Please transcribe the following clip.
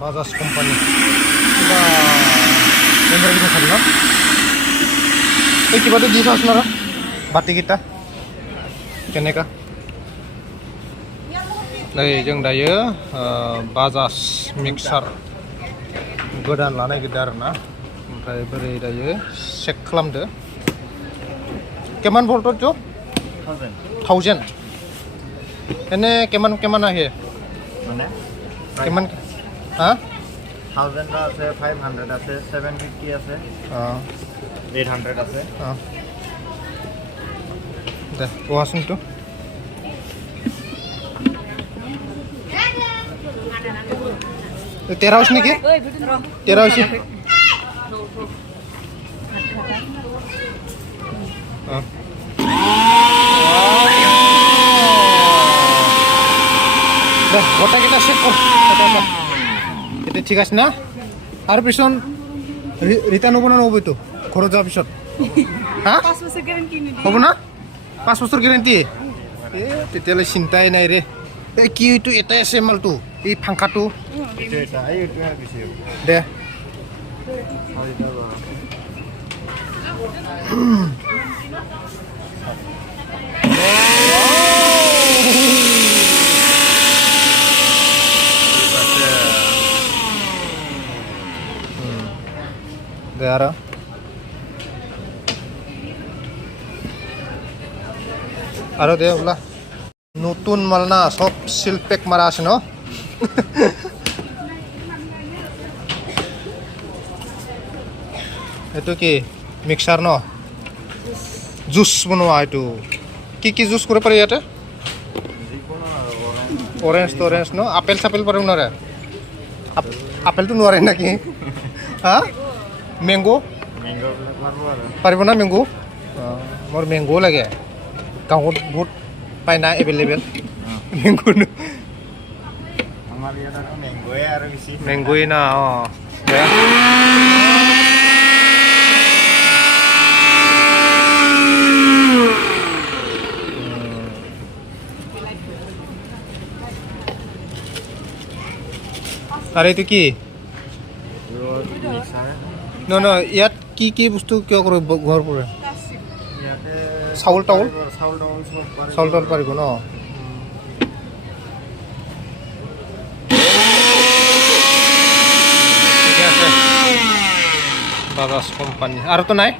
Bajaj company কিবা camera কিটা চাবি ন এই কিবাটো দি চাওঁচোন আৰু बाटिकिटा केनेका नै जों दायो बाजाज मिक्सार गोदान लानो नागिरदों आरोना ओमफ्राय बोरै दायो चेक खालामदो केमान भल्ट जो 1000 एने केमान आहे माने केमान हा 1000 আছে 500 আছে 750 আছে 800 আছে deh puasin tuh teraus nih ki teraus sih dah kota kita set kata itu cikas na আর পিছন রিটার্ন হবো না নব তো খরচ যাওয়ার পিছত হ্যাঁ 5 বছর গ্যারান্টি নি হবো না 5 বছর গ্যারান্টি তেতিয়ালৈ চিন্তাই নাই ৰে এই কি এইটো এটাই আছে মালটো এই ফাংকাটো এটা এইটো বেছি দে দে আৰু আৰু দে ওলা নতুন মাল না সব সিল পেক মাৰা আছে ন এইটো কি মিক্সাৰ ন জুচ বনোৱা এইটো কি জুচ কৰিব পাৰি ইয়াতে অৰেঞ্জ ন আপেল চাপেল পাৰিব নোৱাৰে আপেলটো নোৱাৰে নেকি হা মেংগো পাৰিব না মেংগো মোৰ মেংগো লাগে গাঁৱত বহুত পাই না এভেইলেবল মেংগো আমাৰ ইয়াত আৰু মেংগোয়ে আৰু বেছি মেংগোই না আৰু এইটো কি ন ইয়াত কি বস্তু কিয় কৰিব ঘৰ পৰা চাউল টাউল পাৰিব ন ঠিকে আছে বাজাজ কোম্পানী আৰুতো নাই